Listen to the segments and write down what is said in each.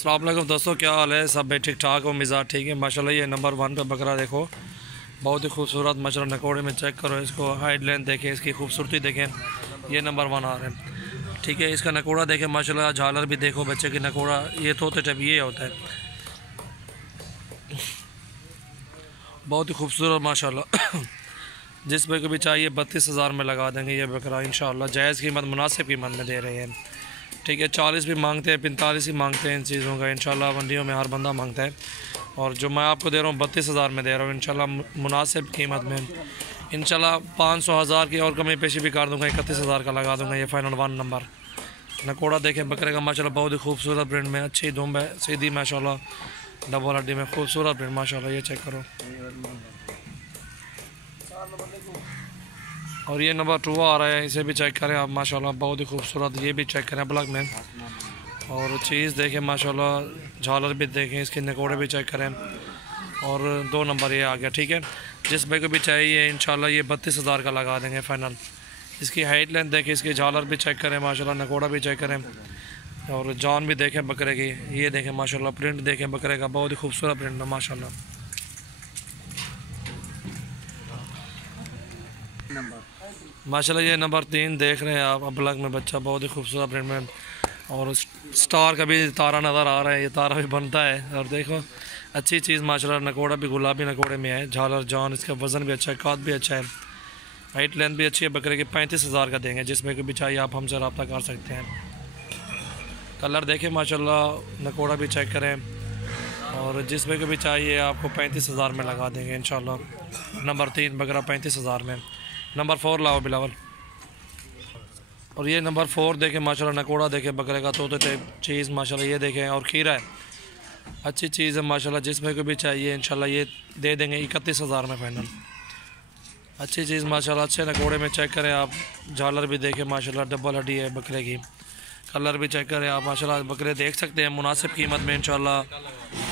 अस्सलाम वालेकुम दोस्तों, क्या हाल है? सब ठीक ठाक हो? मिजाज ठीक है माशाल्लाह। ये नंबर 1 पे बकरा देखो, बहुत ही खूबसूरत माशाल्लाह। नकोड़े में चेक करो इसको, हाइट लेंथ देखें, इसकी खूबसूरती देखें। ये नंबर 1 आ रहा है, ठीक है। इसका नकोड़ा देखें माशाल्लाह, झालर भी देखो बच्चे की। नकोड़ा ये तोते टाइप ये होता है, बहुत ही खूबसूरत माशाल्लाह। जिस पे को भी चाहिए 32,000 में लगा देंगे ये बकरा इंशाल्लाह। जायज़ कीमत, मुनासिब कीमत में दे रहे हैं, ठीक है। 40 भी मांगते हैं, 45 ही मांगते हैं इन चीज़ों का इंशाल्लाह। मंडियों में हर बंदा मांगता है, और जो मैं आपको दे रहा हूँ 32,000 में दे रहा हूँ इंशाल्लाह, मुनासिब कीमत में इंशाल्लाह। 500,000 की और कमी पेशी भी कर दूँगा, 31,000 का लगा दूँगा। ये फाइनल 1 नंबर नकोड़ा देखें बकरे का माशाल्लाह, बहुत ही खूबसूरत प्रिंट में, अच्छी धुंब है, सीधी माशाल्लाह, डबल हड्डी में खूबसूरत प्रिंट माशाल्लाह। ये चेक करो। और ये नंबर 2 आ रहा है, इसे भी चेक करें आप माशाल्लाह, बहुत ही खूबसूरत। ये भी चेक करें ब्लैक में, और चीज़ देखें माशाल्लाह, झालर भी देखें, इसके नकोड़े भी चेक करें। और 2 नंबर ये आ गया, ठीक है। जिस भाई को भी चाहिए इंशाल्लाह ये 32,000 का लगा देंगे फाइनल। इसकी हाइट लेंथ देखें, इसकी झालर भी चेक करें माशाल्लाह, नकोड़ा भी चेक करें, और जान भी देखें बकरे की। ये देखें माशाल्लाह, प्रिंट देखें बकरे का, बहुत ही खूबसूरत प्रिंट है माशाल्लाह। माशाल्लाह ये नंबर 3 देख रहे हैं आप, ब्लैक में बच्चा, बहुत ही खूबसूरत प्रिंट में। और स्टार का भी तारा नज़र आ रहा है, ये तारा भी बनता है। और देखो अच्छी चीज़ माशाल्लाह, नकोड़ा भी गुलाबी नकोड़े में है, झालर जान, इसका वज़न भी अच्छा है, काद भी अच्छा है, हाइट लेंथ भी अच्छी है बकरे की। 35,000 का देंगे, जिसमें को भी चाहिए आप हमसे रब्ता कर सकते हैं। कलर देखें माशाल्लाह, नकोड़ा भी चेक करें, और जिसमें को भी चाहिए आपको 35,000 में लगा देंगे इंशाल्लाह। नंबर 3 बकरा 35,000 में। नंबर 4 लाओ बिलावल। और ये नंबर 4 देखें माशाल्लाह, नकोड़ा देखें बकरे का, तोते टाइप चीज़ माशाल्लाह। ये देखें, और खीरा है, अच्छी चीज़ है माशाल्लाह। जिसमें को भी चाहिए इंशाल्लाह ये दे देंगे 31,000 में फाइनल। अच्छी चीज़ माशाल्लाह, अच्छे नकोड़े में चेक करें आप। झालर भी देखें माशाल्लाह, डबल हड्डी है बकरे की। कलर भी चेक करें आप माशाल्लाह, बकरे देख सकते हैं मुनासिब कीमत में इंशाल्लाह,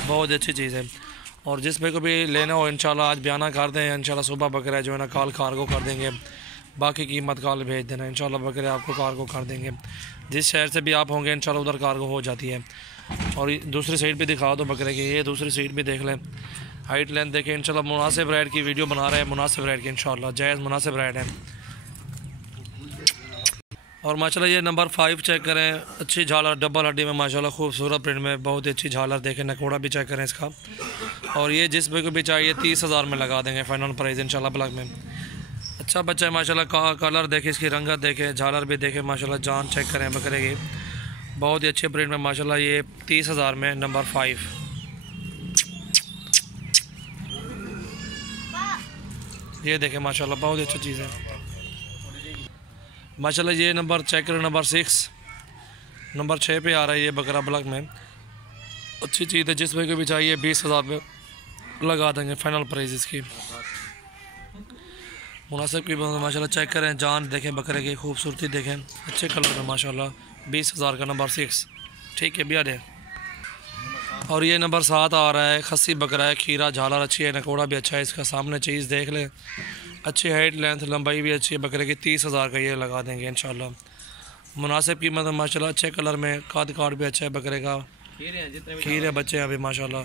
बहुत अच्छी चीज़ है। और जिसमें को भी लेना हो इंशाल्लाह आज बयाना कर दें इंशाल्लाह, सुबह बकरा जो है ना कॉल कार्गो कर देंगे, बाकी कीमत कॉल भेज देना इंशाल्लाह, बकरे आपको कार्गो कर देंगे। जिस शहर से भी आप होंगे इंशाल्लाह उधर कार्गो हो जाती है। और दूसरी साइड भी दिखा दो बकरे की, ये दूसरी साइड भी देख लें, हाइट लेंथ देखें इंशाल्लाह। मुनासिब रेट की वीडियो बना रहे हैं, मुनासिब रेट की इंशाल्लाह, जायज़ मुनासिब रेट है। और माशाल्लाह ये नंबर 5 चेक करें, अच्छी झालर डबल हड्डी में माशाल्लाह, खूबसूरत प्रिंट में, बहुत ही अच्छी झालर देखें, नकोड़ा भी चेक करें इसका। और ये जिस पे को भी चाहिए 30,000 में लगा देंगे फाइनल प्राइस इंशाल्लाह ब्लैक में। अच्छा बच्चा है माशाल्लाह, कलर देखें, इसकी रंगत देखें, झालर भी देखें माशाल्लाह, जान चेक करें बकरे की, बहुत ही अच्छे प्रिंट में माशाल्लाह। ये 30,000 में नंबर 5। ये देखें माशाल्लाह, बहुत अच्छी चीज़ है माशाल्लाह। ये नंबर चेक करें, नंबर 6 नंबर 6 पे आ रहा है ये बकरा ब्लैक में, अच्छी चीज़ है। जिस पे को भी चाहिए 20,000 में लगा देंगे फाइनल प्राइस इसकी, मुनासिब की माशाल्लाह। चेक करें, जान देखें बकरे की, खूबसूरती देखें, अच्छे कलर में माशाल्लाह। 20,000 का नंबर 6, ठीक है भैया दे। और ये नंबर 7 आ रहा है, खस्सी बकरा है, खीरा झालर अच्छी है, नकोड़ा भी अच्छा है इसका, सामने चीज़ देख लें, अच्छी हाइट लेंथ लंबाई भी अच्छी है बकरे की। 30,000 का ये लगा देंगे इंशाल्लाह, मुनासिब कीमत में माशाल्लाह। अच्छे कलर में, काद काट भी अच्छा है बकरे का, खीरे बच्चे हैं अभी माशाल्लाह।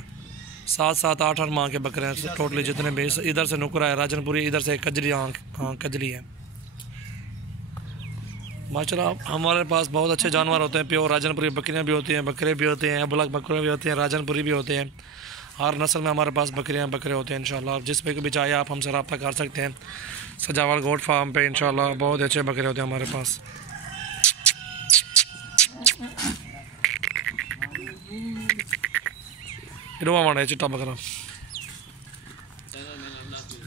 7-7 8-8 माह के बकरे हैं टोटली जितने भी। इधर से नुकरा है राजनपुरी, इधर से कजली, हाँ कजली है माशाल्लाह। हमारे पास बहुत अच्छे जानवर होते हैं, प्योर राजनपुरी बकरियां भी होती हैं, बकरे भी होते हैं, ब्लैक बकरे भी होते हैं, राजनपुरी भी होते हैं, हर नस्ल में हमारे पास बकरियां बकरे होते हैं इंशाल्लाह। जिस पे भी चाहिए आप हमसे रब्ता कर सकते हैं, सजावल गोट फार्म पे इंशाल्लाह, बहुत अच्छे बकरे होते हैं हमारे पास। चिट्टा बकरा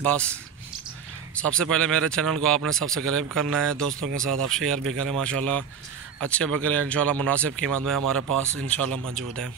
बस। सबसे पहले मेरे चैनल को आपने सब्सक्राइब करना है, दोस्तों के साथ आप शेयर भी करें माशाल्लाह। अच्छे बकरे इंशाल्लाह मुनासिब कीमत में हमारे पास इंशाल्लाह मौजूद है।